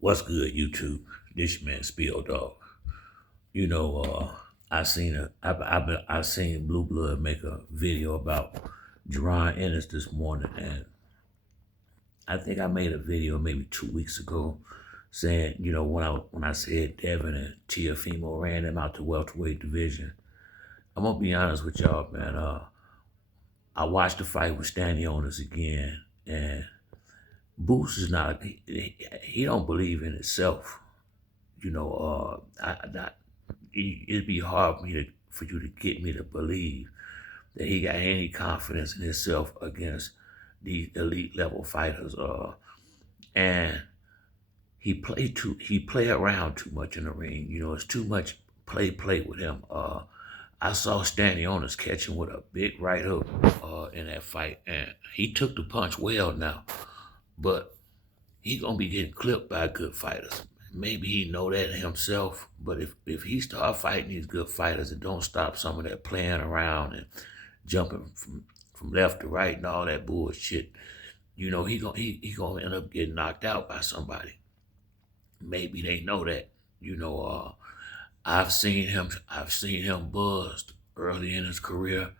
What's good, YouTube? This your man Spill Dog. You know, I seen I seen Blue Blood make a video about Jaron Ennis this morning, and I think I made a video maybe 2 weeks ago saying, when I said Devin and Tiafimo ran them out the welterweight division. I'm gonna be honest with y'all, man. I watched the fight with Stanionis again, and Boots is not. He don't believe in himself. It'd be hard for you to get me to believe that he got any confidence in himself against these elite level fighters. And he play around too much in the ring. It's too much play with him. I saw Stanionis catch him with a big right hook in that fight, and he took the punch well now, but he gonna be getting clipped by good fighters. Maybe he know that himself, but if he start fighting these good fighters and don't stop some of that playing around and jumping from left to right and all that bullshit, he gonna end up getting knocked out by somebody. Maybe they know that. I've seen him buzzed early in his career.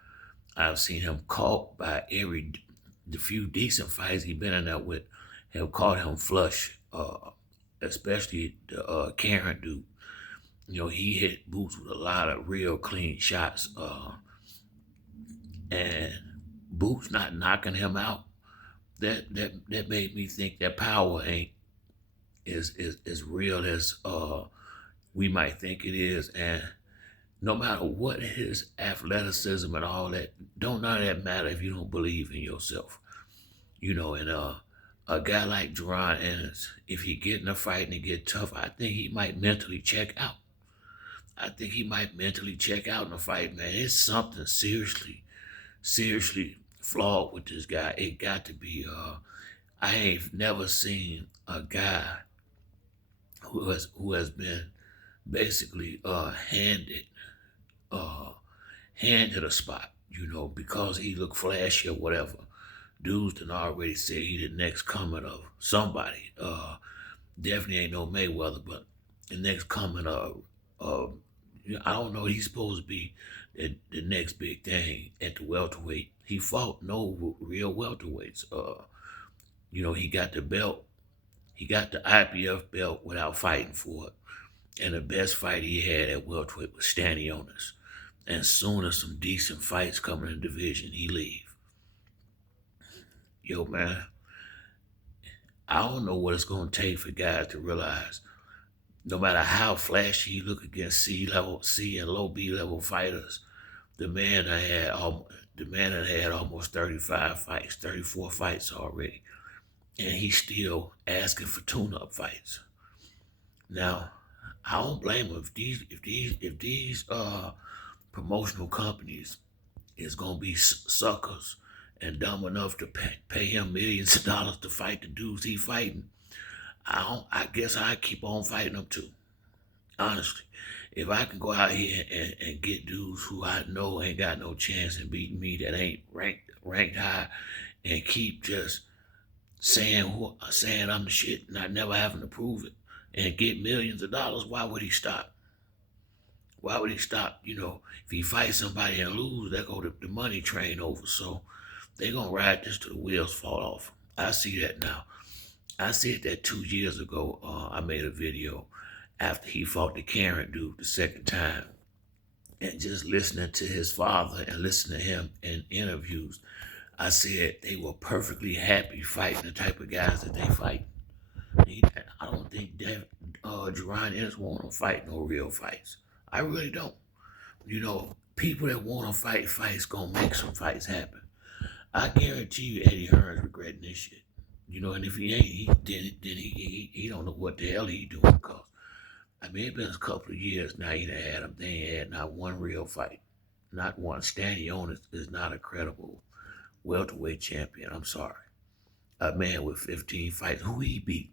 I've seen him caught by the few decent fights he been in there with have caught him flush. Especially the Karen dude. He hit Boots with a lot of real clean shots. And Boots not knocking him out. That made me think that power ain't as real as we might think it is. And no matter what his athleticism and all that, don't none of that matter if you don't believe in yourself. And a guy like Jaron Ennis, if he get in a fight and he get tough, I think he might mentally check out. I think he might mentally check out in a fight, man. It's something seriously flawed with this guy. It got to be. I ain't never seen a guy who has been basically uh handed a spot, because he looked flashy or whatever. Dudes done already said he the next coming of somebody. Definitely ain't no Mayweather, but the next coming of I don't know. He's supposed to be the next big thing at the welterweight. He fought no real welterweights. He got the belt. He got the IPF belt without fighting for it. And the best fight he had at welterweight was Stanionis. And soon as some decent fights come in the division, he leave. Yo, man, I don't know what it's gonna take for guys to realize, no matter how flashy you look against C and low B level fighters, the man that had almost 35 fights, 34 fights already, and he's still asking for tune-up fights. Now, I don't blame him if these promotional companies is gonna be suckers and dumb enough to pay him millions of dollars to fight the dudes he fighting. I guess I keep on fighting them too. Honestly, if I can go out here and get dudes who I know ain't got no chance in beating me, that ain't ranked high, and keep just saying I'm the shit, and I never having to prove it, and get millions of dollars, why would he stop? Why would he stop? If he fights somebody and lose, that go the money train over. So they gonna ride this till the wheels fall off. I see that now. I said that 2 years ago. I made a video after he fought the Karen dude the second time, and just listening to his father and listening to him in interviews, I said they were perfectly happy fighting the type of guys that they fight. I don't think that Jaron Ennis want to fight no real fights. I really don't. People that want to fight fights gonna make some fights happen. I guarantee you Eddie Hearn's regretting this shit. And if he ain't, he don't know what the hell he doing, because I mean, it's been a couple of years now. They ain't had not one real fight, not one. Stanionis is not a credible welterweight champion. I'm sorry. A man with 15 fights, who he beat?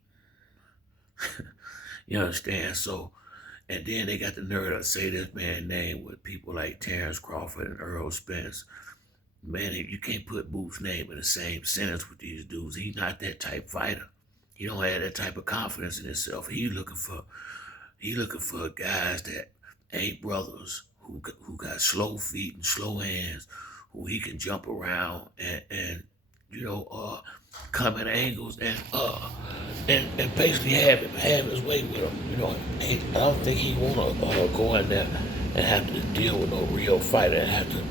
You understand? So, and then they got the nerve to say this man's name with people like Terrence Crawford and Earl Spence. Man, you can't put Boots' name in the same sentence with these dudes. He's not that type fighter. He don't have that type of confidence in himself. He looking for guys that ain't brothers who got slow feet and slow hands, who he can jump around and you know come at angles and basically have his way with him. You know, I don't think he wanna go in there and have to deal with no real fighter and have to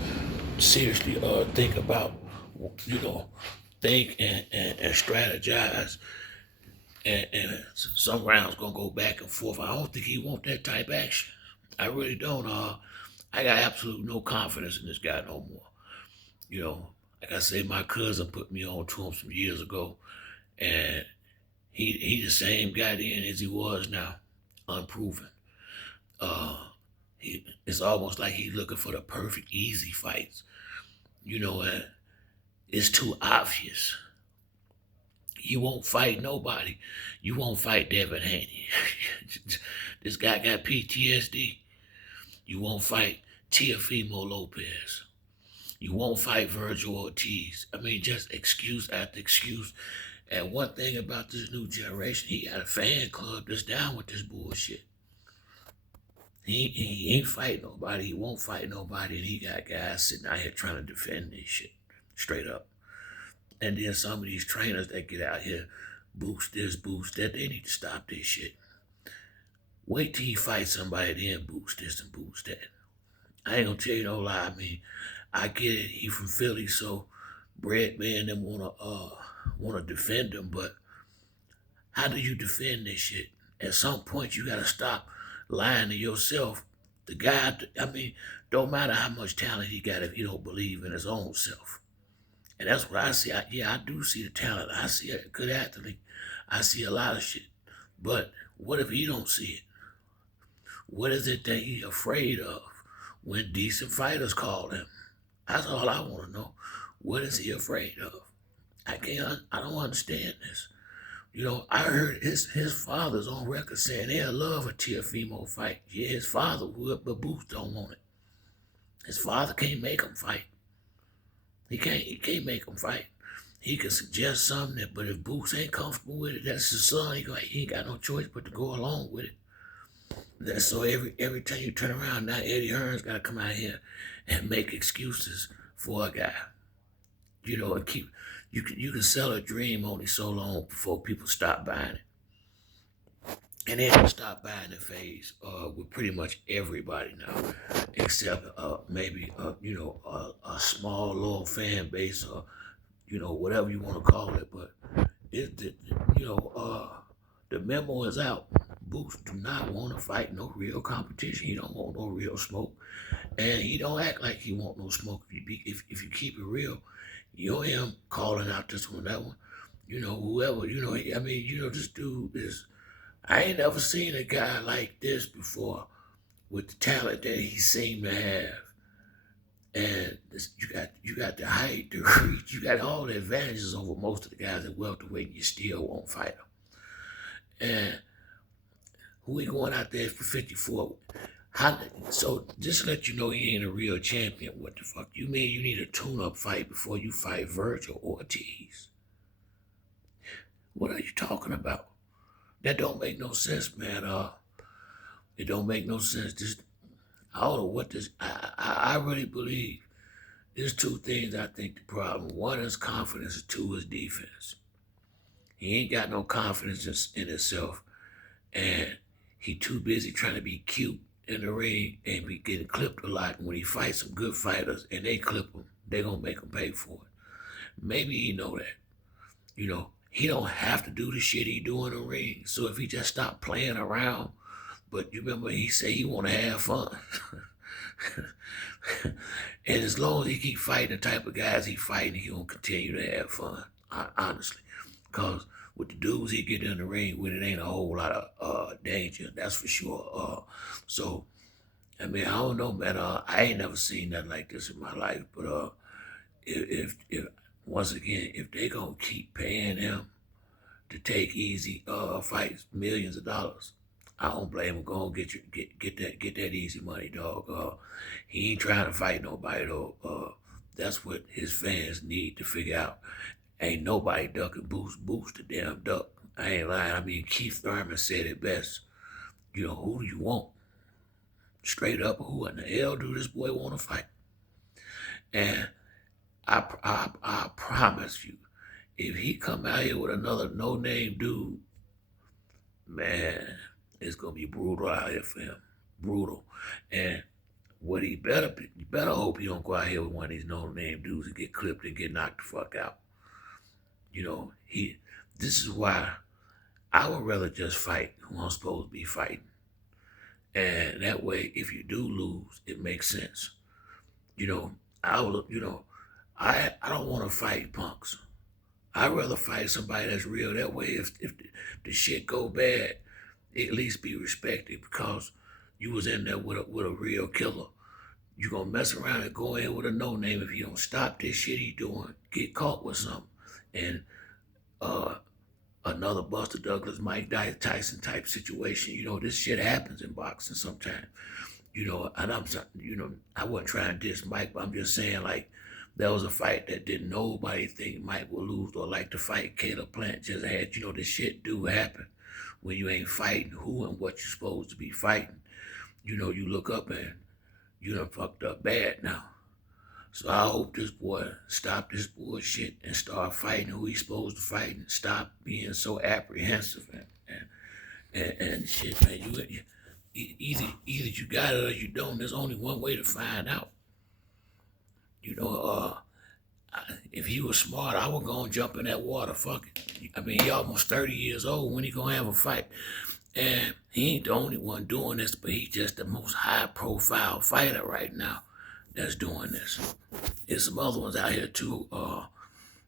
seriously think about you know think and strategize and some rounds gonna go back and forth. I don't think he want that type action. I really don't. I got absolutely no confidence in this guy no more. You know, like I say, my cousin put me on to him some years ago, and he the same guy then as he was now, unproven. Uh, it's almost like he's looking for the perfect easy fights. You know, and it's too obvious. You won't fight nobody. You won't fight Devin Haney. This guy got PTSD. You won't fight Teofimo Lopez. You won't fight Virgil Ortiz. I mean, just excuse after excuse. And one thing about this new generation, he got a fan club that's down with this bullshit. He ain't fight nobody. He won't fight nobody. And he got guys sitting out here trying to defend this shit. Straight up. And then some of these trainers that get out here, boost this, boost that, they need to stop this shit. Wait till you fight somebody, then boost this and boost that. I ain't gonna tell you no lie. I mean, I get it. He from Philly, so bread man them wanna defend him. But how do you defend this shit? At some point, you gotta stop lying to yourself. The guy, I mean, don't matter how much talent he got if he don't believe in his own self. And that's what I see. I do see the talent. I see a good athlete. I see a lot of shit. But what if he don't see it? What is it that he afraid of when decent fighters call him? That's all I want to know. What is he afraid of? I don't understand this. You know, I heard his father's on record saying he'll love a Teofimo fight. Yeah, his father would, but Booth don't want it. His father can't make him fight. He can't make him fight. He can suggest something, but if Boots ain't comfortable with it, that's his son. He ain't got no choice but to go along with it. So every time you turn around, now Eddie Hearn's got to come out here and make excuses for a guy. You know, and you can sell a dream only so long before people stop buying it. And they have stopped buying the phase with pretty much everybody now, except maybe a small little fan base or whatever you want to call it. But the memo is out. Boots do not want to fight no real competition. He don't want no real smoke, and he don't act like he want no smoke. If you keep it real, you hear him calling out this one, that one, whoever. I mean, this dude is. I ain't never seen a guy like this before with the talent that he seemed to have. And you got the height, the reach, you got all the advantages over most of the guys at welterweight, and you still won't fight them. And who he going out there for 54? So just to let you know he ain't a real champion. What the fuck? You mean you need a tune-up fight before you fight Virgil Ortiz? What are you talking about? That don't make no sense, man. It don't make no sense. I don't know what this. I really believe there's two things I think the problem. One is confidence, and two is defense. He ain't got no confidence in himself, and he too busy trying to be cute in the ring and be getting clipped a lot. And when he fights some good fighters and they clip him, they gonna make him pay for it. Maybe he know that. He don't have to do the shit he do in the ring. So if he just stop playing around, but you remember he said he want to have fun. And as long as he keep fighting the type of guys he fighting, he gonna continue to have fun, honestly. Because with the dudes he get in the ring with, it ain't a whole lot of danger, that's for sure. So, I mean, I don't know, man. I ain't never seen nothing like this in my life. But if once again, if they gonna keep paying him to take easy fights, millions of dollars, I don't blame him. Go and get that easy money, dog. He ain't trying to fight nobody though. That's what his fans need to figure out. Ain't nobody ducking Boost. Boost the damn duck. I ain't lying. I mean, Keith Thurman said it best. You know, who do you want? Straight up, who in the hell do this boy want to fight? And I promise you, if he come out here with another no-name dude, man, it's gonna be brutal out here for him. Brutal. And what he better be, you better hope he don't go out here with one of these no-name dudes and get clipped and get knocked the fuck out. You know, this is why I would rather just fight who I'm supposed to be fighting. And that way, if you do lose, it makes sense. You know, I don't want to fight punks. I'd rather fight somebody that's real. That way, if the shit go bad, it at least be respected because you was in there with a real killer. You gonna mess around and go in with a no name if you don't stop this shit he doing, get caught with something, and uh, another Buster Douglas, Mike Tyson type situation. You know, this shit happens in boxing sometimes. You know, and I wasn't trying to diss Mike, but I'm just saying like there was a fight that didn't nobody think Mike would lose or like to fight. Caleb Plant just had, this shit do happen when you ain't fighting who and what you supposed to be fighting. You know, you look up and you done fucked up bad now. So I hope this boy stop this bullshit and start fighting who he's supposed to fight and stop being so apprehensive and shit, man. Either you got it or you don't. There's only one way to find out. You know, if he was smart, I would go and jump in that water. Fuck it. I mean, he almost 30 years old. When he gonna have a fight? And he ain't the only one doing this, but he's just the most high-profile fighter right now that's doing this. There's some other ones out here too.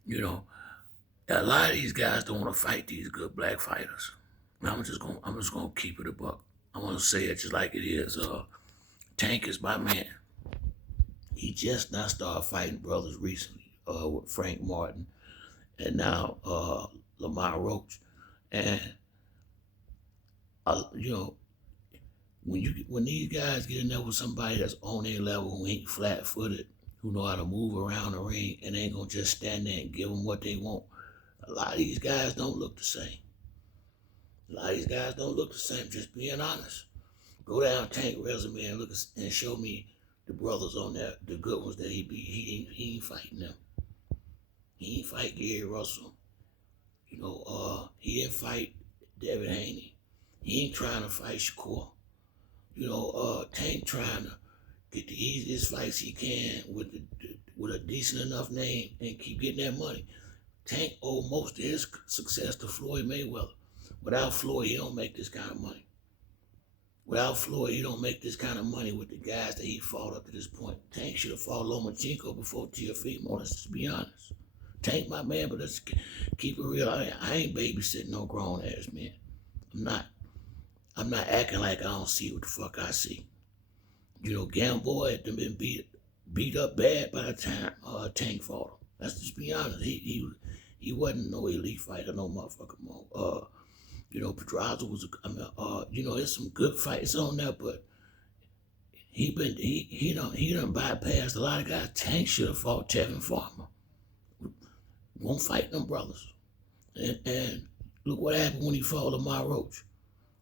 You know, a lot of these guys don't want to fight these good black fighters. I'm just gonna keep it a buck. I want to say it just like it is. Tank is my man. He just now started fighting brothers recently with Frank Martin and now Lamar Roach. And you know, when these guys get in there with somebody that's on their level, who ain't flat-footed, who know how to move around the ring, and ain't gonna just stand there and give them what they want, a lot of these guys don't look the same. A lot of these guys don't look the same. Just being honest. Go down Tank resume and look and show me the brothers on there, the good ones that he beat. He ain't fighting them. He ain't fight Gary Russell. You know, he didn't fight Devin Haney. He ain't trying to fight Shakur. You know, Tank trying to get the easiest fights he can with a decent enough name and keep getting that money. Tank owed most of his success to Floyd Mayweather. Without Floyd, he don't make this kind of money. Without Floyd, he don't make this kind of money with the guys that he fought up to this point. Tank should have fought Lomachenko before Teofimo. Let's just be honest. Tank my man, but let's keep it real. I ain't babysitting no grown ass man. I'm not acting like I don't see what the fuck I see. You know, Gamboa had been beat up bad by the time Tank fought him. Let's just be honest. He wasn't no elite fighter, no motherfucker more. You know, Pedraza was you know, there's some good fights on there, but he done bypassed a lot of guys. Tank should have fought Tevin Farmer. Won't fight them brothers. And look what happened when he fought Lamar Roach.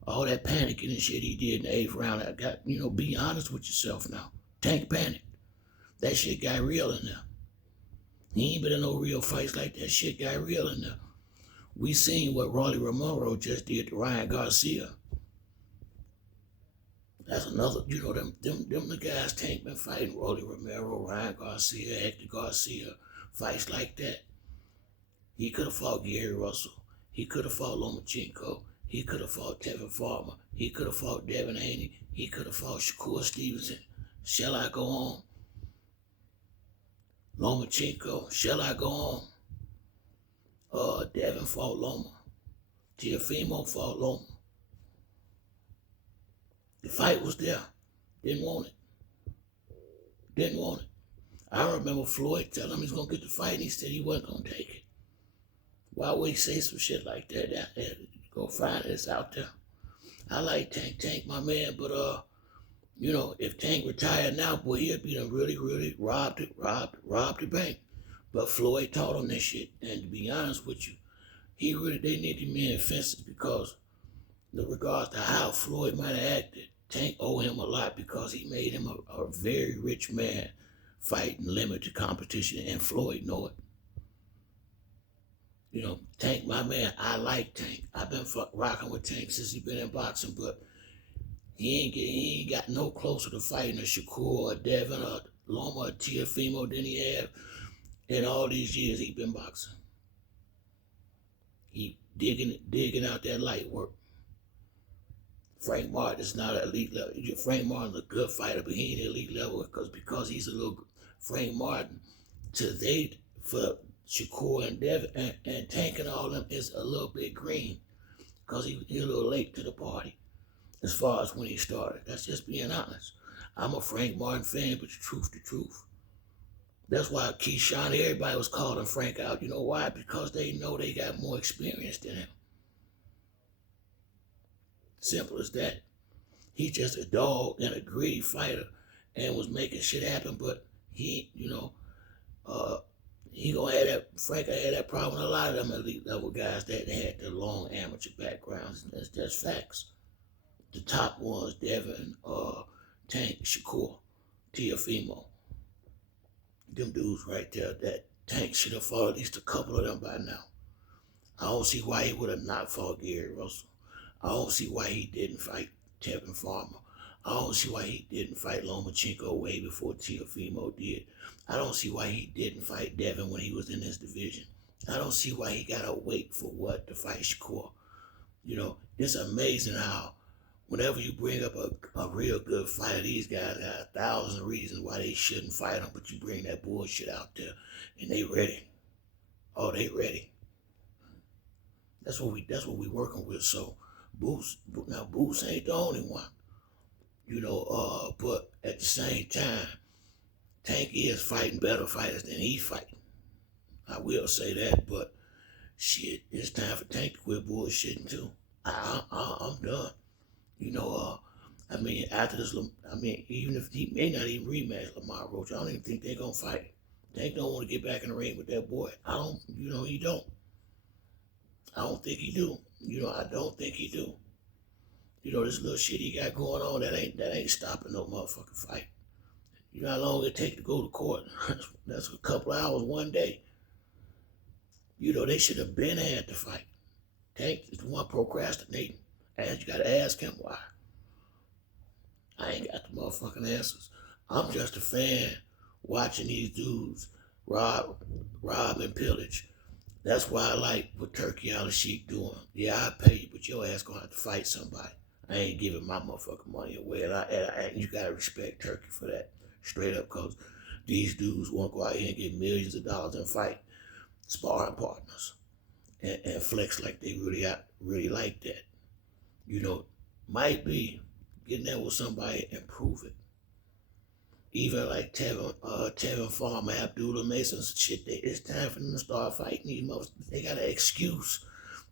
All that panicking and shit he did in the 8th round. I got, be honest with yourself now. Tank panicked. That shit got real in there. He ain't been in no real fights like that. Shit got real in there. We seen what Rolly Romero just did to Ryan Garcia. That's another, them the guys Tank been fighting. Rolly Romero, Ryan Garcia, Hector Garcia, fights like that. He could have fought Gary Russell. He could have fought Lomachenko. He could have fought Tevin Farmer. He could have fought Devin Haney. He could have fought Shakur Stevenson. Shall I go on? Lomachenko. Shall I go on? Devin fought Loma. Teofimo fought Loma. The fight was there. Didn't want it. I remember Floyd telling him he's going to get the fight, and he said he wasn't going to take it. Why would he say some shit like that? Go find this out there. I like Tank my man, but if Tank retired now, boy, he'd be done really, really robbed the bank. But Floyd taught him this shit, and to be honest with you, They need to mend fences because in regards to how Floyd might have acted, Tank owe him a lot because he made him a very rich man fighting limited competition, and Floyd know it. Tank, my man, I like Tank. I've been rocking with Tank since he been in boxing, but he ain't got no closer to fighting a Shakur or Devin or Loma or Tiafimo than he have in all these years he been boxing. He digging out that light work. Frank Martin is not an elite level. Frank Martin's a good fighter, but he ain't elite level because he's a little Frank Martin. For Shakur and Devin and Tank and all them is a little bit green because he a little late to the party as far as when he started. That's just being honest. I'm a Frank Martin fan, but the truth. That's why Keyshawn, everybody was calling Frank out. You know why? Because they know they got more experience than him. Simple as that. He's just a dog and a gritty fighter and was making shit happen, but he gonna have that. Frank had that problem with a lot of them elite level guys that had the long amateur backgrounds. That's facts. The top ones, Devin, Tank, Shakur, Tiafimo. Them dudes right there, that Tank should have fought at least a couple of them by now. I don't see why he would have not fought Gary Russell. I don't see why he didn't fight Tevin Farmer. I don't see why he didn't fight Lomachenko way before Tiafimo did. I don't see why he didn't fight Devin when he was in his division. I don't see why he got to wait for what to fight Shakur. It's amazing how whenever you bring up a real good fighter, these guys got 1,000 reasons why they shouldn't fight them, but you bring that bullshit out there and they ready. Oh, they ready. That's what we working with. So Boots ain't the only one. But at the same time, Tank is fighting better fighters than he's fighting. I will say that, but shit, it's time for Tank to quit bullshitting too. I'm done. After this, even if he may not even rematch Lamar Roach, I don't even think they're gonna fight. Tank don't want to get back in the ring with that boy. He don't. I don't think he do. I don't think he do. This little shit he got going on, that ain't stopping no motherfucking fight. You know how long it take to go to court? That's a couple hours one day. They should have been had the fight. Tank is the one procrastinating. And you gotta ask him why. I ain't got the motherfucking answers. I'm just a fan watching these dudes rob and pillage. That's why I like what Turkey Al-Sheikh doing. Yeah, I pay you, but your ass gonna have to fight somebody. I ain't giving my motherfucking money away, and you gotta respect Turkey for that, straight up, cause these dudes want to go out here and get millions of dollars and fight sparring partners and flex like they really like that. Might be getting there with somebody and prove it. Even like Tevin Farmer, Abdullah Mason, shit, it's time for them to start fighting these motherfuckers. They got an excuse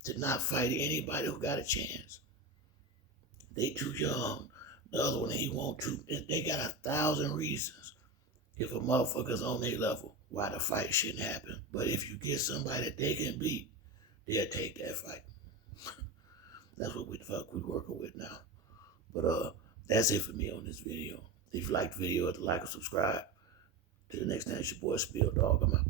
to not fight anybody who got a chance. They too young. The other one, he want to. They got 1,000 reasons if a motherfucker's on their level why the fight shouldn't happen. But if you get somebody that they can beat, they'll take that fight. That's what we're working with now. But that's it for me on this video. If you like the video, hit the like and subscribe. Till the next time, it's your boy Spill Dog. I'm out.